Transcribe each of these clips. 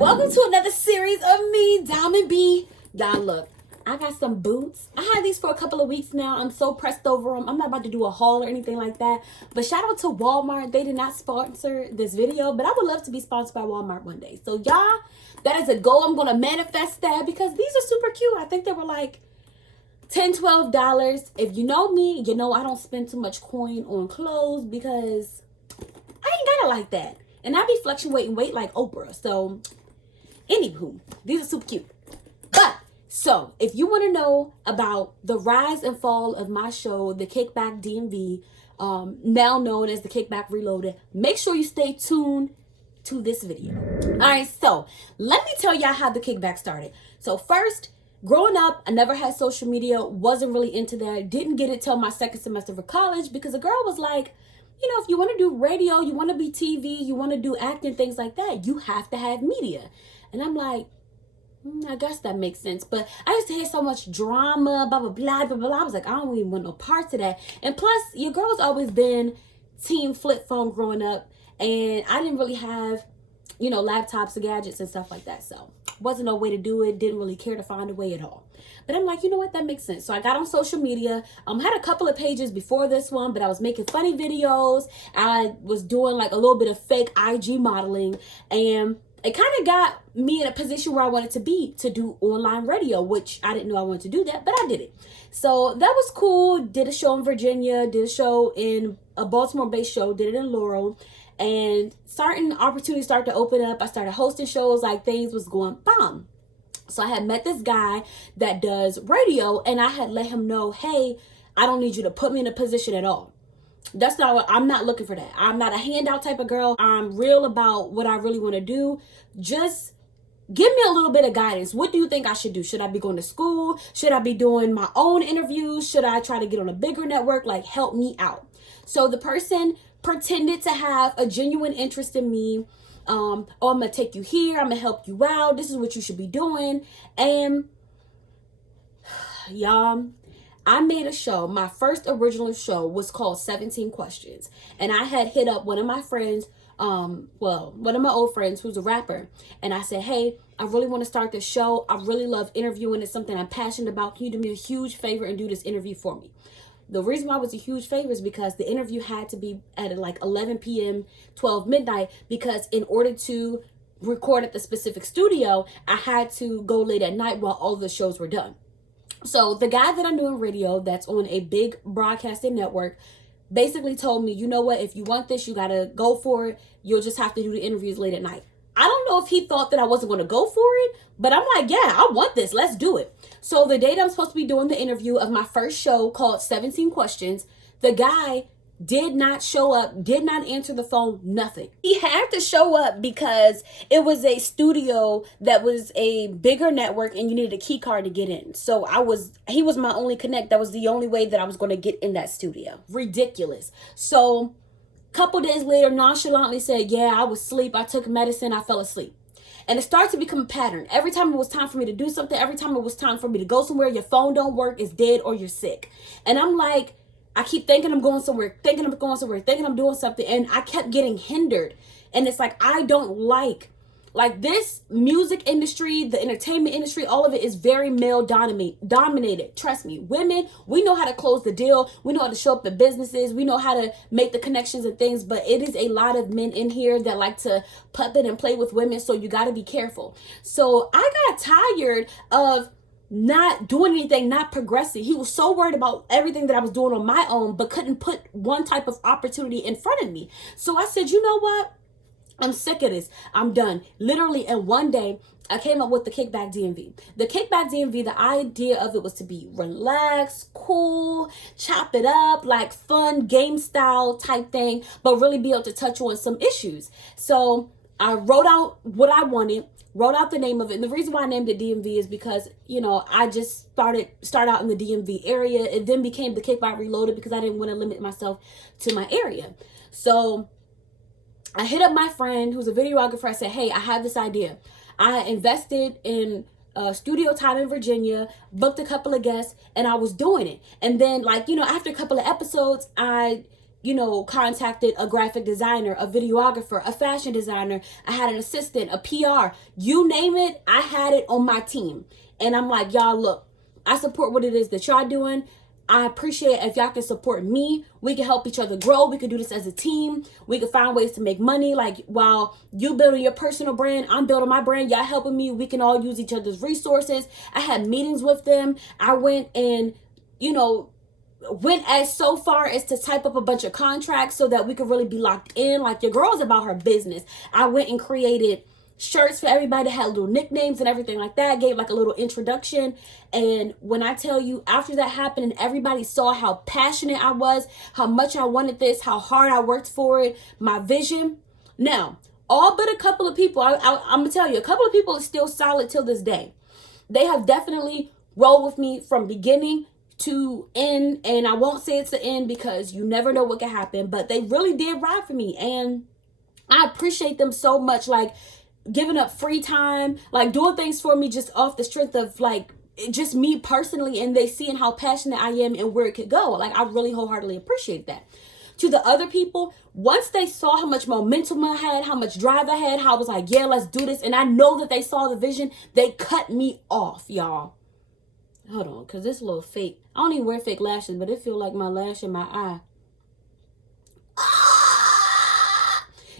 Welcome to another series of me, Diamond B. Y'all, look, I got some boots. I had these for a couple of weeks now. I'm so pressed over them. I'm not about to do a haul or anything like that. But shout out to Walmart. They did not sponsor this video, but I would love to be sponsored by Walmart one day. So y'all, that is a goal. I'm going to manifest that because these are super cute. I think they were like $10, $12. If you know me, you know I don't spend too much coin on clothes because I ain't got it like that. And I be fluctuating weight like Oprah. So, anywho, these are super cute. But, so, if you want to know about the rise and fall of my show, The Kickback DMV, now known as The Kickback Reloaded, make sure you stay tuned to this video. Alright, so, let me tell y'all how The Kickback started. So, first, growing up, I never had social media, wasn't really into that, didn't get it till my second semester of college because a girl was like, you know, if you want to do radio, you want to be TV, you want to do acting, things like that, you have to have media. And I'm like, I guess that makes sense. But I used to hear so much drama, blah, blah, blah, blah, blah. I was like, I don't even want no parts of that. And plus, your girl's always been team flip phone growing up. And I didn't really have, you know, laptops or gadgets and stuff like that. So wasn't no way to do it. Didn't really care to find a way at all. But I'm like, you know what? That makes sense. So I got on social media. Had a couple of pages before this one, but I was making funny videos. I was doing like a little bit of fake IG modeling. And it kind of got me in a position where I wanted to be to do online radio, which I didn't know I wanted to do that, but I did it. So that was cool. Did a show in Virginia, did a show in a Baltimore-based show, did it in Laurel. And certain opportunities started to open up. I started hosting shows, like things was going bomb. So I had met this guy that does radio, and I had let him know, hey, I don't need you to put me in a position at all. That's not what, I'm not looking for that. I'm not a handout type of girl. I'm real about what I really want to do. Just give me a little bit of guidance. What do you think I should do? Should I be going to school? Should I be doing my own interviews? Should I try to get on a bigger network? Like, help me out. So the person pretended to have a genuine interest in me. Oh, I'm gonna take you here, I'm gonna help you out, this is what you should be doing. And y'all, I made a show. My first original show was called 17 Questions, and I had hit up one of my friends, one of my old friends who's a rapper, and I said, hey, I really want to start this show. I really love interviewing. It's something I'm passionate about. Can you do me a huge favor and do this interview for me? The reason why it was a huge favor is because the interview had to be at like 11 p.m., 12 midnight, because in order to record at the specific studio, I had to go late at night while all the shows were done. So the guy that I'm doing radio, that's on a big broadcasting network, basically told me, you know what, if you want this, you got to go for it. You'll just have to do the interviews late at night. I don't know if he thought that I wasn't going to go for it, but I'm like, yeah, I want this. Let's do it. So the date I'm supposed to be doing the interview of my first show called 17 Questions, the guy did not show up, did not answer the phone, nothing. He had to show up because it was a studio that was a bigger network and you needed a key card to get in. So he was my only connect. That was the only way that I was going to get in that studio. Ridiculous. So couple days later, nonchalantly said, yeah, I was asleep. I took medicine. I fell asleep. And it started to become a pattern. Every time it was time for me to do something, every time it was time for me to go somewhere, your phone don't work, it's dead, or you're sick. And I'm like, I keep thinking I'm going somewhere, thinking I'm going somewhere, thinking I'm doing something. And I kept getting hindered. And it's like, I don't like this music industry, the entertainment industry, all of it is very male dominated. Trust me, women, we know how to close the deal. We know how to show up in businesses. We know how to make the connections and things, but it is a lot of men in here that like to puppet and play with women. So you got to be careful. So I got tired of not doing anything, not progressing. He was so worried about everything that I was doing on my own, but couldn't put one type of opportunity in front of me. So I said, you know what? I'm sick of this. I'm done. Literally, in one day, I came up with the Kickback DMV. The Kickback DMV, the idea of it was to be relaxed, cool, chop it up, like fun, game style type thing, but really be able to touch on some issues. So I wrote out what I wanted, wrote out the name of it. And the reason why I named it DMV is because, you know, I just start out in the DMV area. It then became the Kickback Reloaded because I didn't want to limit myself to my area. So I hit up my friend who's a videographer. I said, hey, I have this idea. I invested in studio time in Virginia, booked a couple of guests, and I was doing it. And then, like, you know, after a couple of episodes, I contacted a graphic designer, a videographer, a fashion designer. I had an assistant, a PR, you name it. I had it on my team. And I'm like, y'all, look, I support what it is that y'all doing. I appreciate if y'all can support me. We can help each other grow. We can do this as a team. We can find ways to make money. Like, while you building your personal brand, I'm building my brand. Y'all helping me. We can all use each other's resources. I had meetings with them. I went and, went as so far as to type up a bunch of contracts so that we could really be locked in. Like, your girl's about her business. I went and created shirts for everybody that had little nicknames and everything like that. Gave like a little introduction. And when I tell you, after that happened and everybody saw how passionate I was, how much I wanted this, how hard I worked for it, my vision. Now, all but a couple of people, I'm gonna tell you, a couple of people are still solid till this day. They have definitely rolled with me from beginning to end, and I won't say it's the end because you never know what can happen, but they really did ride for me, and I appreciate them so much. Like, giving up free time, like doing things for me just off the strength of like just me personally, and they seeing how passionate I am and where it could go. Like, I really wholeheartedly appreciate that. To the other people, once they saw how much momentum I had, how much drive I had, how I was like, yeah, let's do this, and I know that they saw the vision, they cut me off, y'all. Hold on, because this little fake, I don't even wear fake lashes, but it feel like my lash in my eye.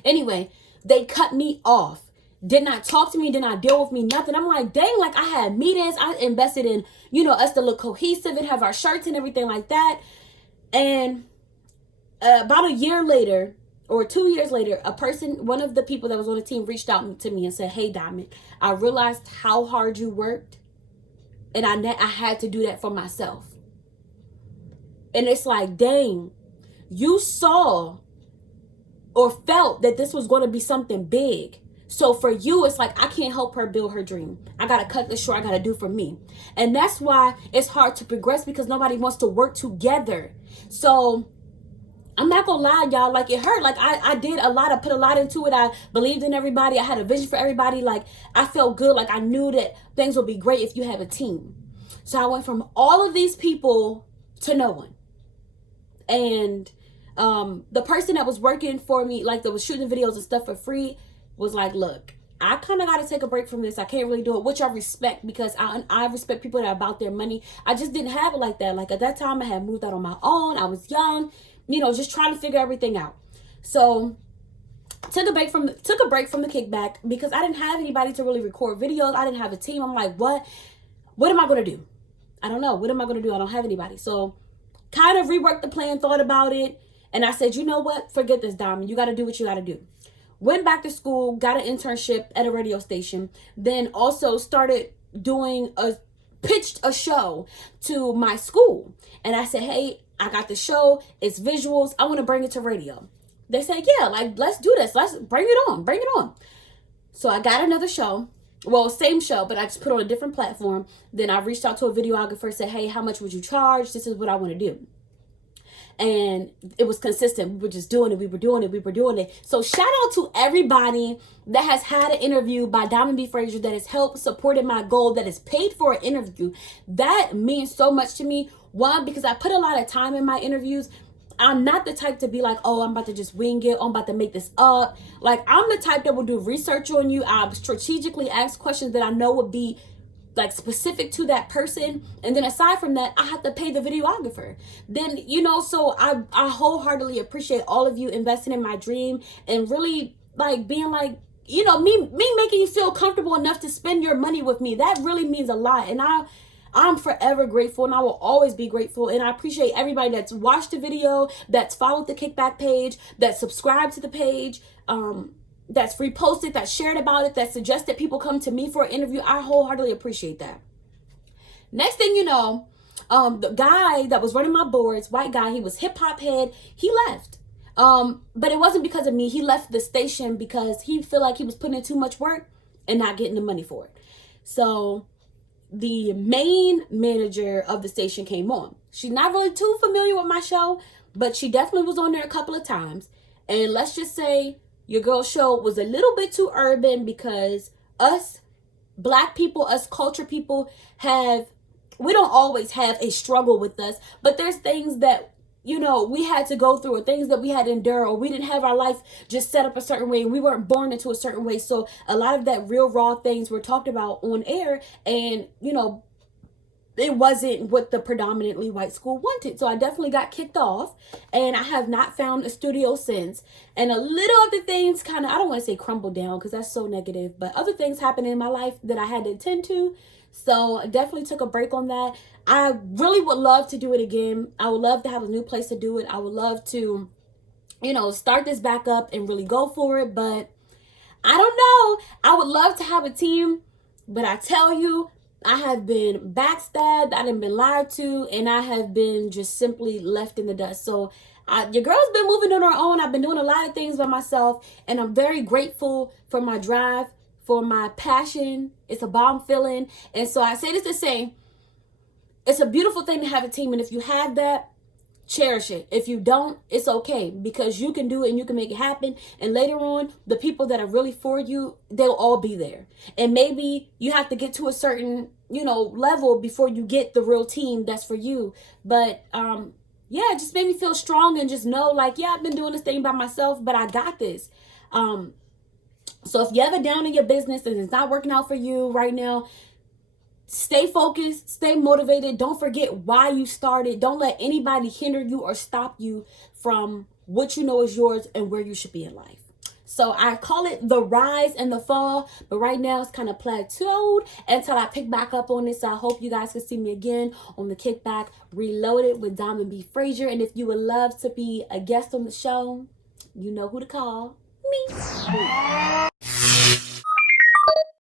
Anyway, they cut me off. Did not talk to me, did not deal with me, nothing. I'm like, dang, like I had meetings. I invested in, us to look cohesive and have our shirts and everything like that. And about a year later, or 2 years later, one of the people that was on the team reached out to me and said, hey, Diamond, I realized how hard you worked. And I had to do that for myself. And it's like, dang, you saw or felt that this was going to be something big. So for you, it's like, I can't help her build her dream. I got to cut this short. I got to do for me. And that's why it's hard to progress, because nobody wants to work together. So I'm not gonna lie, y'all, like it hurt. Like I did a lot. I put a lot into it. I believed in everybody. I had a vision for everybody. Like, I felt good. Like, I knew that things would be great if you have a team. So I went from all of these people to no one. And the person that was working for me, like that was shooting videos and stuff for free, was like, look, I kind of got to take a break from this. I can't really do it, which I respect, because I respect people that are about their money. I just didn't have it like that. Like, at that time, I had moved out on my own. I was young, just trying to figure everything out. So took a break from the kickback, because I didn't have anybody to really record videos. I didn't have a team. I'm like, what am I going to do? I don't know. What am I going to do? I don't have anybody. So kind of reworked the plan, thought about it. And I said, you know what? Forget this, Diamond. You got to do what you got to do. Went back to school, got an internship at a radio station. Then also started pitched a show to my school. And I said, hey, I got the show. It's visuals. I want to bring it to radio. They said, yeah, like, let's do this. Let's bring it on. So I got another show. Well, same show, but I just put on a different platform. Then I reached out to a videographer, said, hey, how much would you charge? This is what I want to do. And it was consistent. We were just doing it. We were doing it. So shout out to everybody that has had an interview by Diamond B. Frazier, that has helped, supported my goal, that has paid for an interview. That means so much to me. One, because I put a lot of time in my interviews. I'm not the type to be like, oh, I'm about to just wing it. I'm about to make this up. Like, I'm the type that will do research on you. I strategically ask questions that I know would be like specific to that person. And then aside from that, I have to pay the videographer. Then, so I wholeheartedly appreciate all of you investing in my dream and really like being like, me making you feel comfortable enough to spend your money with me. That really means a lot. And I'm forever grateful, and I will always be grateful. And I appreciate everybody that's watched the video, that's followed the Kickback page, that subscribed to the page, that's reposted, that shared about it, that suggested people come to me for an interview. I wholeheartedly appreciate that. Next thing you know, the guy that was running my boards, white guy, he was hip hop head, he left. But it wasn't because of me. He left the station because he felt like he was putting in too much work and not getting the money for it. So the main manager of the station came on. She's not really too familiar with my show, but she definitely was on there a couple of times. And let's just say your girl's show was a little bit too urban, because us Black people, us culture people we don't always have a struggle with us, but there's things that you know, we had to go through, or things that we had to endure, or we didn't have our life just set up a certain way, and we weren't born into a certain way. So a lot of that real raw things were talked about on air, and you know, it wasn't what the predominantly white school wanted. So I definitely got kicked off, and I have not found a studio since. And a little other things kind of, I don't want to say crumbled down because that's so negative, but other things happened in my life that I had to attend to. So I definitely took a break on that. I really would love to do it again. I would love to have a new place to do it. I would love to, you know, start this back up and really go for it. But I don't know. I would love to have a team, but I tell you, I have been backstabbed, I have been lied to, and I have been just simply left in the dust. So your girl's been moving on her own. I've been doing a lot of things by myself, and I'm very grateful for my drive, for my passion. It's a bomb feeling. And so I say this to say, it's a beautiful thing to have a team, and if you have that, cherish it. If you don't, it's okay, because you can do it and you can make it happen. And later on, the people that are really for you, they'll all be there. And maybe you have to get to a certain, you know, level before you get the real team that's for you. But yeah, it just made me feel strong and just know, like, yeah, I've been doing this thing by myself, but I got this. So if you're ever down in your business and it's not working out for you right now, stay focused, stay motivated. Don't forget why you started. Don't let anybody hinder you or stop you from what you know is yours and where you should be in life. So I call it the rise and the fall, but right now it's kind of plateaued until I pick back up on this. So I hope you guys can see me again on the Kickback Reloaded with Diamond B. Frazier. And if you would love to be a guest on the show, you know who to call. Me.